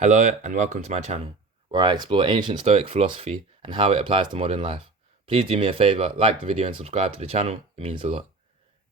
Hello and welcome to my channel, where I explore ancient Stoic philosophy and how it applies to modern life. Please do me a favor, like the video and subscribe to the channel, it means a lot.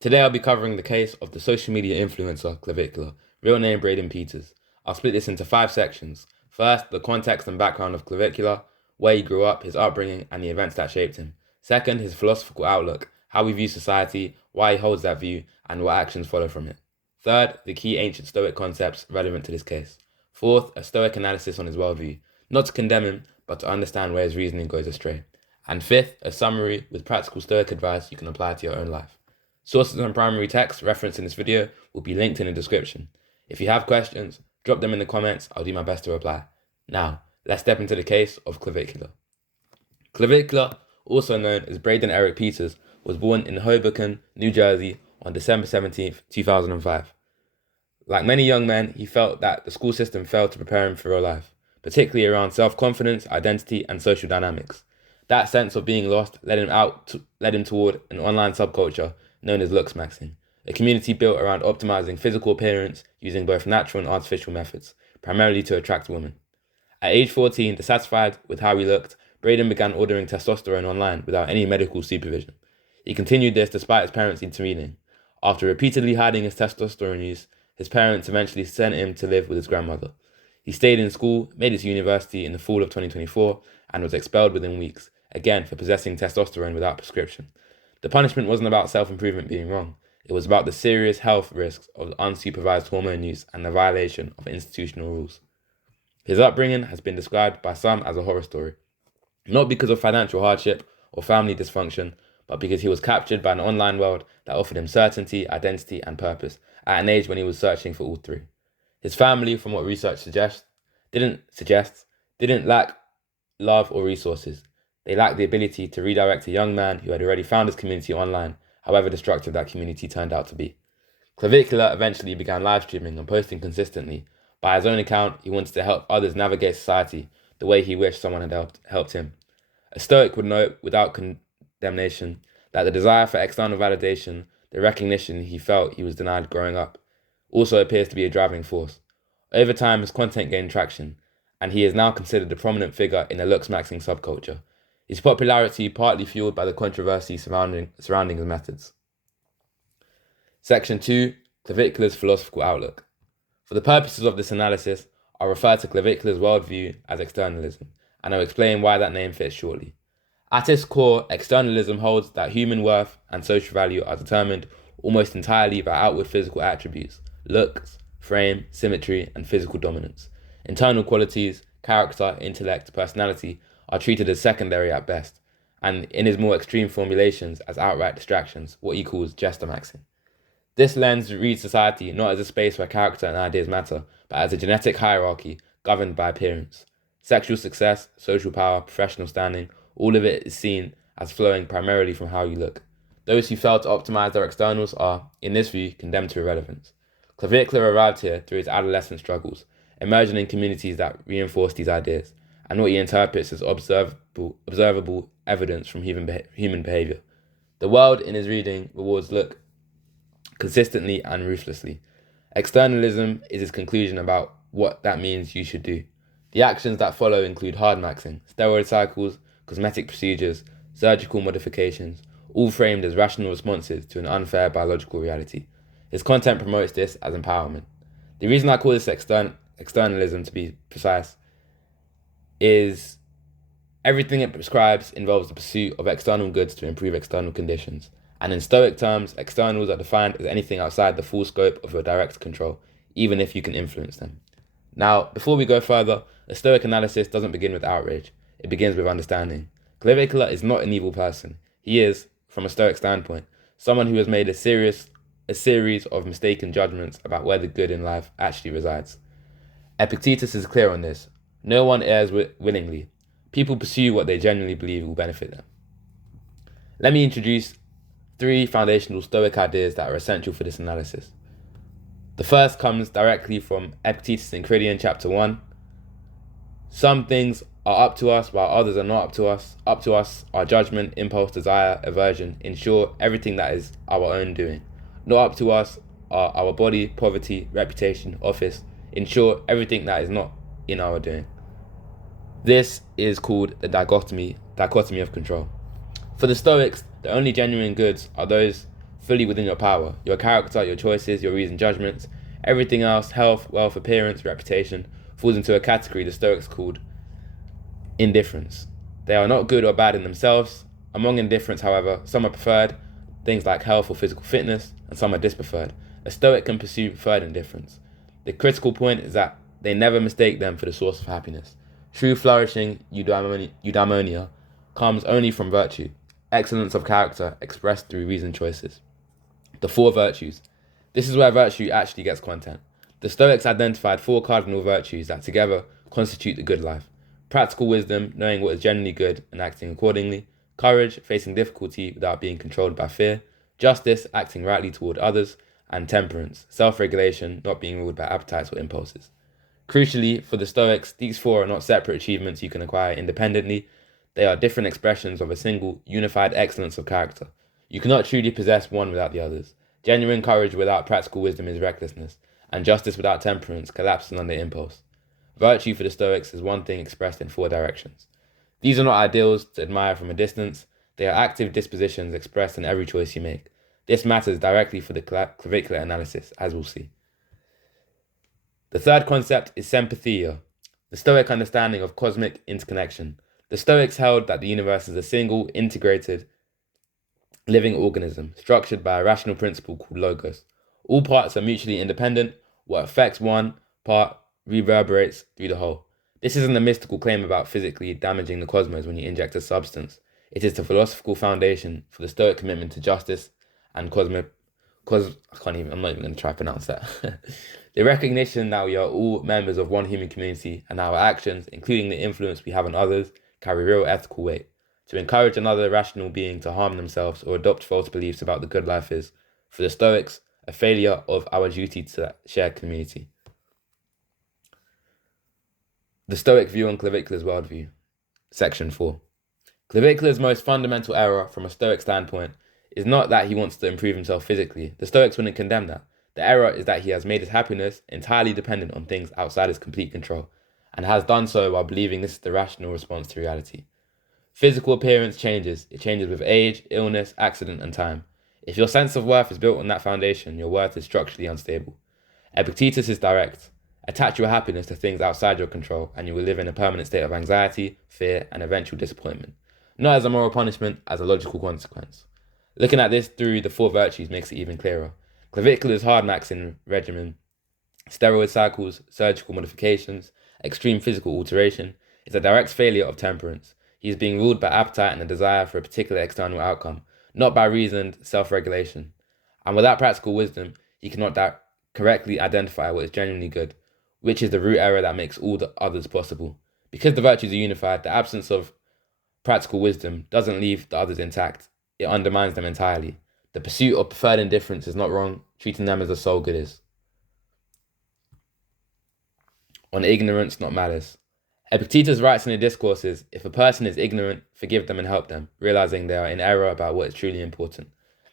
Today I'll be covering the case of the social media influencer Clavicular, real name Braden Peters. I'll split this into 5 sections. First, the context and background of Clavicular, where he grew up, his upbringing, and the events that shaped him. Second, his philosophical outlook, how we view society, why he holds that view, and what actions follow from it. Third, the key ancient Stoic concepts relevant to this case. Fourth, a Stoic analysis on his worldview, not to condemn him, but to understand where his reasoning goes astray. And fifth, a summary with practical Stoic advice you can apply to your own life. Sources and primary texts referenced in this video will be linked in the description. If you have questions, drop them in the comments, I'll do my best to reply. Now, let's step into the case of Clavicular. Clavicular, also known as Braden Eric Peters, was born in Hoboken, New Jersey on December 17, 2005. Like many young men, he felt that the school system failed to prepare him for real life, particularly around self-confidence, identity, and social dynamics. That sense of being lost led him toward an online subculture known as looks maxing, a community built around optimizing physical appearance using both natural and artificial methods, primarily to attract women. At age 14, dissatisfied with how he looked, Braden began ordering testosterone online without any medical supervision. He continued this despite his parents intervening. After repeatedly hiding his testosterone use, his parents eventually sent him to live with his grandmother. He stayed in school, made it to university in the fall of 2024, and was expelled within weeks, again for possessing testosterone without prescription. The punishment wasn't about self-improvement being wrong. It was about the serious health risks of unsupervised hormone use and the violation of institutional rules. His upbringing has been described by some as a horror story, not because of financial hardship or family dysfunction, but because he was captured by an online world that offered him certainty, identity, and purpose at an age when he was searching for all three. His family, from what research didn't lack love or resources. They lacked the ability to redirect a young man who had already found his community online, however destructive that community turned out to be. Clavicular eventually began live streaming and posting consistently. By his own account, he wanted to help others navigate society the way he wished someone had helped him. A Stoic would note without condemnation that the desire for external validation, the recognition he felt he was denied growing up, also appears to be a driving force. Over time, his content gained traction, and he is now considered a prominent figure in the looks-maxing subculture. His popularity partly fueled by the controversy surrounding his methods. Section 2. Clavicular's philosophical outlook. For the purposes of this analysis, I'll refer to Clavicular's worldview as externalism, and I'll explain why that name fits shortly. At its core, externalism holds that human worth and social value are determined almost entirely by outward physical attributes, looks, frame, symmetry, and physical dominance. Internal qualities, character, intellect, personality are treated as secondary at best, and in his more extreme formulations as outright distractions, what he calls gesture maxing. This lens reads society not as a space where character and ideas matter, but as a genetic hierarchy governed by appearance. Sexual success, social power, professional standing, all of it is seen as flowing primarily from how you look. Those who fail to optimize their externals are, in this view, condemned to irrelevance. Clavicular arrived here through his adolescent struggles, emerging in communities that reinforce these ideas, and what he interprets as observable evidence from human behavior. The world, in his reading, rewards look consistently and ruthlessly. Externalism is his conclusion about what that means you should do. The actions that follow include hard maxing, steroid cycles, cosmetic procedures, surgical modifications, all framed as rational responses to an unfair biological reality. His content promotes this as empowerment. The reason I call this externalism, to be precise, is everything it prescribes involves the pursuit of external goods to improve external conditions. And in Stoic terms, externals are defined as anything outside the full scope of your direct control, even if you can influence them. Now, before we go further, a Stoic analysis doesn't begin with outrage. It begins with understanding. Clavicular is not an evil person. He is, from a Stoic standpoint, someone who has made a series of mistaken judgments about where the good in life actually resides. Epictetus is clear on this. No one errs willingly. People pursue what they genuinely believe will benefit them. Let me introduce 3 foundational Stoic ideas that are essential for this analysis. The first comes directly from Epictetus' Enchiridion, chapter 1. Some things are up to us, while others are not up to us. Up to us are judgment, impulse, desire, aversion, in short, everything that is our own doing. Not up to us are our body, poverty, reputation, office, in short, everything that is not in our doing. This is called the dichotomy of control. For the Stoics, the only genuine goods are those fully within your power: your character, your choices, your reasoned judgments. Everything else, health, wealth, appearance, reputation, falls into a category the Stoics called indifference. They are not good or bad in themselves. Among indifference, however, some are preferred, things like health or physical fitness, and some are dispreferred. A Stoic can pursue preferred indifference. The critical point is that they never mistake them for the source of happiness. True flourishing, eudaimonia, comes only from virtue, excellence of character expressed through reasoned choices. The four virtues. This is where virtue actually gets content. The Stoics identified four cardinal virtues that together constitute the good life: practical wisdom, knowing what is generally good and acting accordingly; courage, facing difficulty without being controlled by fear; justice, acting rightly toward others; and temperance, self-regulation, not being ruled by appetites or impulses. Crucially, for the Stoics, these four are not separate achievements you can acquire independently. They are different expressions of a single, unified excellence of character. You cannot truly possess one without the others. Genuine courage without practical wisdom is recklessness, and justice without temperance collapses under impulse. Virtue for the Stoics is one thing expressed in four directions. These are not ideals to admire from a distance. They are active dispositions expressed in every choice you make. This matters directly for the clavicular analysis, as we'll see. The third concept is sympatheia, the Stoic understanding of cosmic interconnection. The Stoics held that the universe is a single, integrated, living organism structured by a rational principle called logos. All parts are mutually independent. What affects one part reverberates through the whole. This isn't a mystical claim about physically damaging the cosmos when you inject a substance. It is the philosophical foundation for the Stoic commitment to justice and I'm not even going to try to pronounce that. The recognition that we are all members of one human community and our actions, including the influence we have on others, carry real ethical weight. To encourage another rational being to harm themselves or adopt false beliefs about the good life is, for the Stoics, a failure of our duty to that shared community. The Stoic view on Clavicular's worldview. Section 4. Clavicular's most fundamental error from a Stoic standpoint is not that he wants to improve himself physically. The Stoics wouldn't condemn that. The error is that he has made his happiness entirely dependent on things outside his complete control, and has done so while believing this is the rational response to reality. Physical appearance changes. It changes with age, illness, accident, and time. If your sense of worth is built on that foundation, your worth is structurally unstable. Epictetus is direct. Attach your happiness to things outside your control, and you will live in a permanent state of anxiety, fear, and eventual disappointment. Not as a moral punishment, as a logical consequence. Looking at this through the four virtues makes it even clearer. Clavicular's hard-maxing regimen, steroid cycles, surgical modifications, extreme physical alteration, is a direct failure of temperance. He is being ruled by appetite and a desire for a particular external outcome, not by reasoned self-regulation. And without practical wisdom, he cannot correctly identify what is genuinely good, which is the root error that makes all the others possible. Because the virtues are unified, the absence of practical wisdom doesn't leave the others intact. It undermines them entirely. The pursuit of preferred indifference is not wrong, treating them as the sole good is. On ignorance, not malice. Epictetus writes in the discourses, if a person is ignorant, forgive them and help them, realizing they are in error about what is truly important.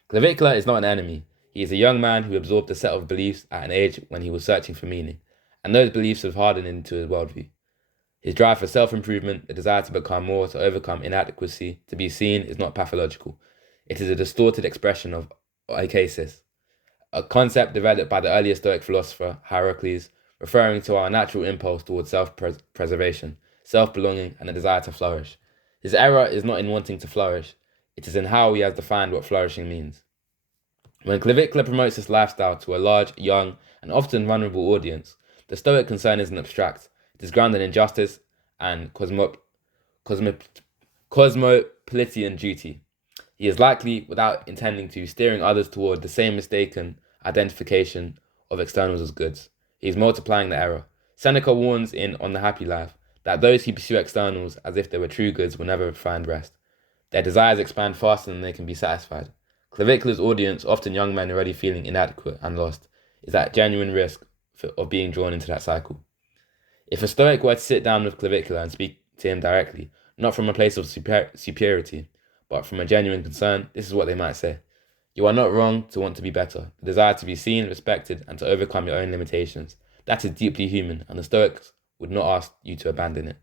Clavicular is not an enemy. He is a young man who absorbed a set of beliefs at an age when he was searching for meaning, and those beliefs have hardened into his worldview. His drive for self-improvement, the desire to become more, to overcome inadequacy, to be seen, is not pathological. It is a distorted expression of aikasis, a concept developed by the earlier Stoic philosopher Heracles, referring to our natural impulse towards self-preservation, self-belonging, and a desire to flourish. His error is not in wanting to flourish, it is in how he has defined what flourishing means. When Clavicular promotes this lifestyle to a large, young, and often vulnerable audience, the Stoic concern isn't abstract. It is grounded in justice and cosmopolitan duty. He is likely, without intending to, steering others toward the same mistaken identification of externals as goods. He is multiplying the error. Seneca warns in On the Happy Life that those who pursue externals as if they were true goods will never find rest. Their desires expand faster than they can be satisfied. Clavicular's audience, often young men already feeling inadequate and lost, is at genuine risk of being drawn into that cycle. If a Stoic were to sit down with Clavicular and speak to him directly, not from a place of superiority, but from a genuine concern, this is what they might say. You are not wrong to want to be better. The desire to be seen, respected, and to overcome your own limitations. That is deeply human, and the Stoics would not ask you to abandon it.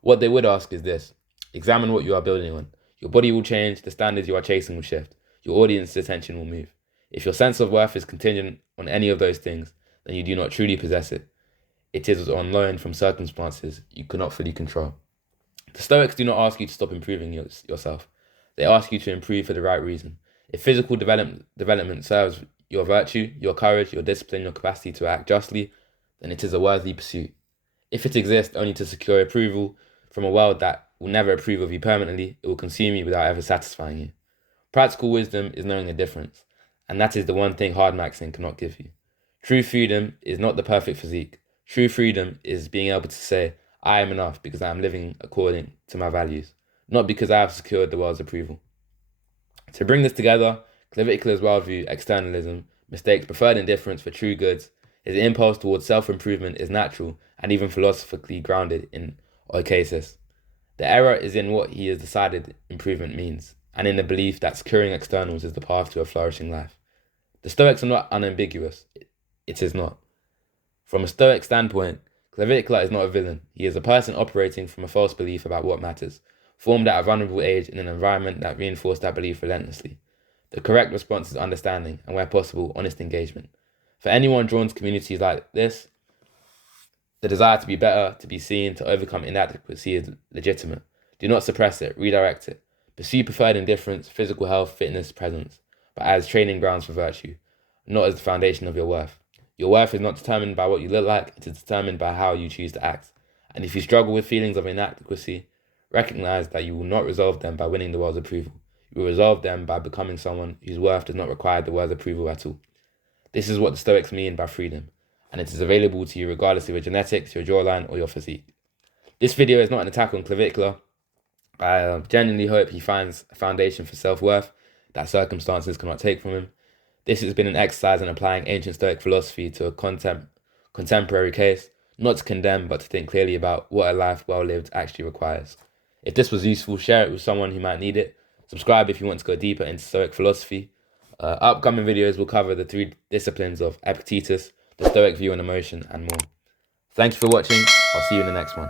What they would ask is this: examine what you are building on. Your body will change, the standards you are chasing will shift, your audience's attention will move. If your sense of worth is contingent on any of those things, then you do not truly possess it. It is on loan from circumstances you cannot fully control. The Stoics do not ask you to stop improving yourself. They ask you to improve for the right reason. If physical development serves your virtue, your courage, your discipline, your capacity to act justly, then it is a worthy pursuit. If it exists only to secure approval from a world that will never approve of you permanently, it will consume you without ever satisfying you. Practical wisdom is knowing the difference, and that is the one thing hard maxing cannot give you. True freedom is not the perfect physique. True freedom is being able to say, I am enough because I am living according to my values, not because I have secured the world's approval. To bring this together, Clavicular's worldview, externalism, mistakes preferred indifference for true goods, his impulse towards self-improvement is natural and even philosophically grounded in oikesis. The error is in what he has decided improvement means, and in the belief that securing externals is the path to a flourishing life. The Stoics are not unambiguous. It is not. From a Stoic standpoint, Clavicular is not a villain. He is a person operating from a false belief about what matters, formed at a vulnerable age in an environment that reinforced that belief relentlessly. The correct response is understanding, and where possible, honest engagement. For anyone drawn to communities like this, the desire to be better, to be seen, to overcome inadequacy is legitimate. Do not suppress it, redirect it. Pursue preferred indifference, physical health, fitness, presence, but as training grounds for virtue, not as the foundation of your worth. Your worth is not determined by what you look like, it is determined by how you choose to act. And if you struggle with feelings of inadequacy, recognize that you will not resolve them by winning the world's approval. You will resolve them by becoming someone whose worth does not require the world's approval at all. This is what the Stoics mean by freedom, and it is available to you regardless of your genetics, your jawline, or your physique. This video is not an attack on Clavicular. I genuinely hope he finds a foundation for self-worth that circumstances cannot take from him. This has been an exercise in applying ancient Stoic philosophy to a contemporary case, not to condemn, but to think clearly about what a life well lived actually requires. If this was useful, share it with someone who might need it. Subscribe if you want to go deeper into Stoic philosophy. Upcoming videos will cover the 3 disciplines of Epictetus, the Stoic view on emotion, and more. Thank you for watching. I'll see you in the next one.